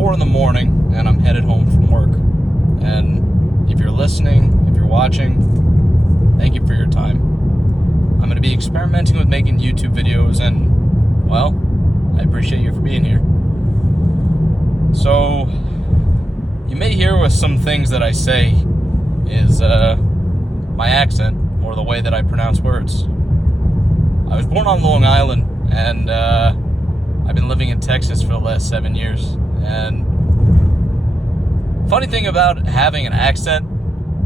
4 in the morning, and I'm headed home from work. And if you're listening, if you're watching, thank you for your time. I'm going to be experimenting with making YouTube videos, and, well, I appreciate you for being here. So, you may hear with some things that I say is my accent, or the way that I pronounce words. I was born on Long Island, and I've been living in Texas for the last 7 years. And funny thing about having an accent,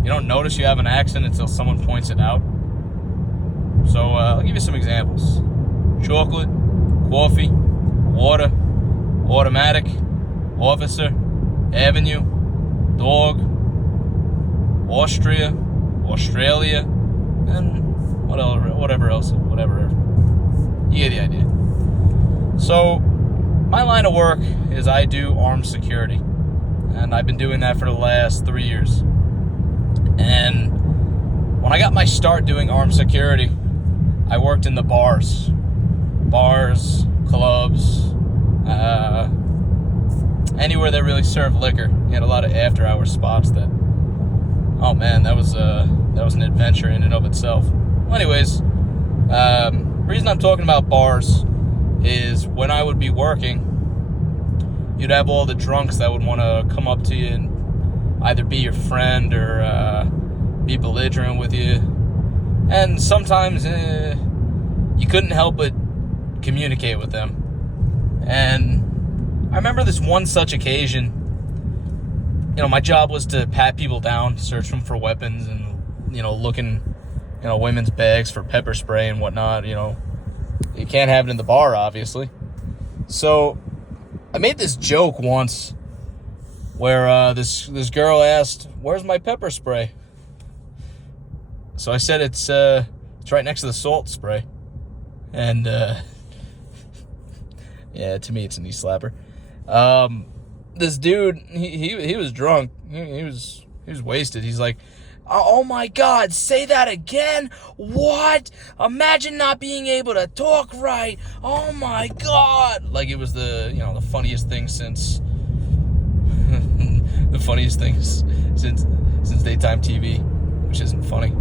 you don't notice you have an accent until someone points it out. So I'll give you some examples. Chocolate, coffee, water, automatic, officer, avenue, dog, Austria, Australia, and whatever else. You get the idea. So, my line of work is I do armed security. And I've been doing that for the last 3 years. And when I got my start doing armed security, I worked in the bars, clubs, anywhere that really served liquor. You had a lot of after-hour spots that, oh man, that was an adventure in and of itself. Well, anyways, the reason I'm talking about bars is when I would be working, you'd have all the drunks that would want to come up to you and either be your friend or be belligerent with you. And sometimes you couldn't help but communicate with them. And I remember this one such occasion. You know, my job was to pat people down, search them for weapons, and, look in, women's bags for pepper spray and whatnot. You can't have it in the bar, obviously. So I made this joke once where this girl asked, "Where's my pepper spray?" So I said it's right next to the salt spray. And yeah, to me it's a knee slapper. This dude, he was drunk. He was wasted. He's like, "Oh my God, say that again? What? Imagine not being able to talk right. Oh my God." Like it was the funniest thing since since daytime TV, which isn't funny.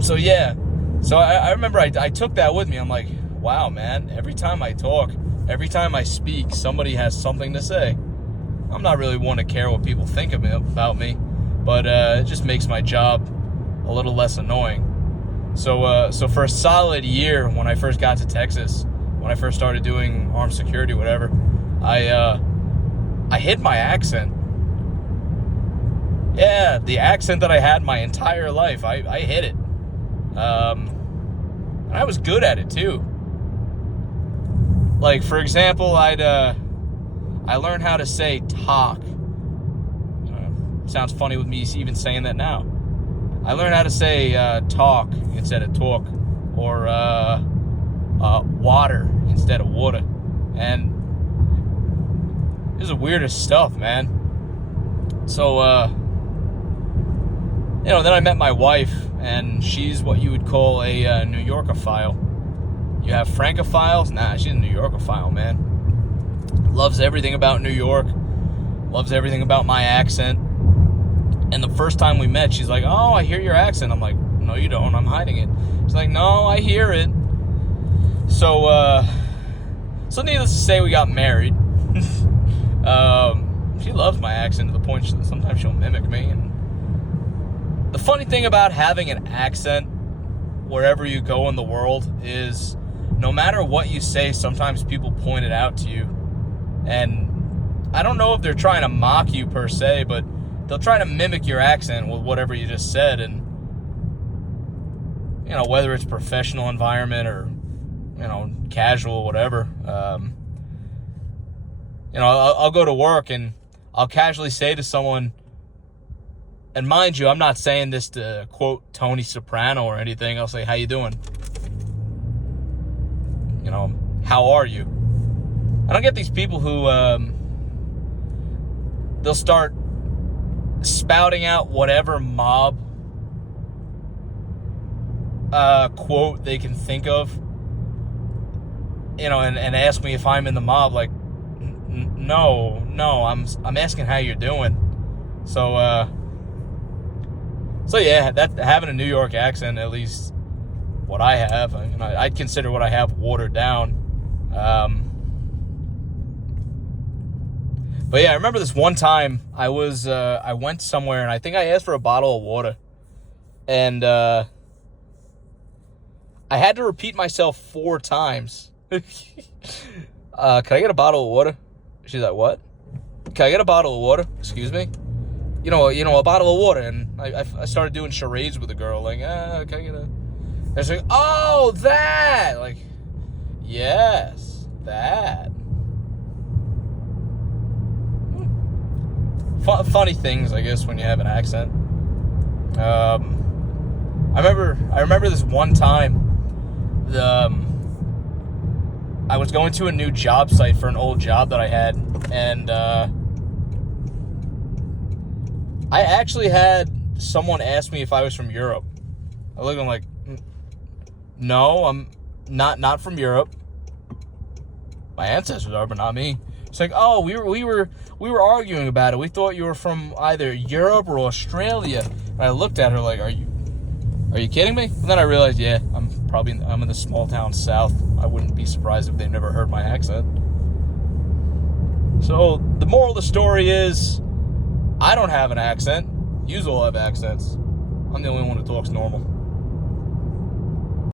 So yeah. So I remember I took that with me. I'm like, wow, man, every time I talk, every time I speak, somebody has something to say. I'm not really one to care what people think about me, but it just makes my job a little less annoying. So for a solid year, when I first got to Texas, when I first started doing armed security, whatever, I hid my accent. Yeah, the accent that I had my entire life, I hid it. And I was good at it too. Like, for example, I learned how to say talk. Sounds funny with me even saying that now. I learned how to say talk instead of talk, or water instead of water. And it was the weirdest stuff, man. So, then I met my wife, and she's what you would call a New Yorkophile. You have Francophiles? Nah, she's a New Yorkophile, man. Loves everything about New York. Loves everything about my accent. And the first time we met, she's like, "Oh, I hear your accent." I'm like, "No, you don't. I'm hiding it." She's like, "No, I hear it." So needless to say, we got married. She loves my accent to the point sometimes she'll mimic me. And the funny thing about having an accent wherever you go in the world is no matter what you say, sometimes people point it out to you. And I don't know if they're trying to mock you per se, but they'll try to mimic your accent with whatever you just said. And, whether it's professional environment or, casual, whatever. I'll go to work and I'll casually say to someone, and mind you, I'm not saying this to quote Tony Soprano or anything. I'll say, "How you doing? How are you?" I don't get these people who, they'll start spouting out whatever mob quote they can think of, and ask me if I'm in the mob. Like, no, I'm asking how you're doing. So yeah, that having a New York accent, at least what I have, I'd consider what I have watered down. But yeah, I remember this one time I went somewhere and I think I asked for a bottle of water, and I had to repeat myself 4 times. Can I get a bottle of water? She's like, what? Can I get a bottle of water? Excuse me? You know, a bottle of water. And I started doing charades with the girl, like, can I get a... And she's like, oh, that! Like, yes, that. Funny things, I guess, when you have an accent. I remember this one time, I was going to a new job site for an old job that I had, and I actually had someone ask me if I was from Europe. I looked at them like, no, I'm not from Europe. My ancestors are, but not me. It's like, oh, we were arguing about it. We thought you were from either Europe or Australia. And I looked at her like, are you kidding me? And then I realized, yeah, I'm in the small town south. I wouldn't be surprised if they never heard my accent. So the moral of the story is, I don't have an accent. Yous all have accents. I'm the only one who talks normal.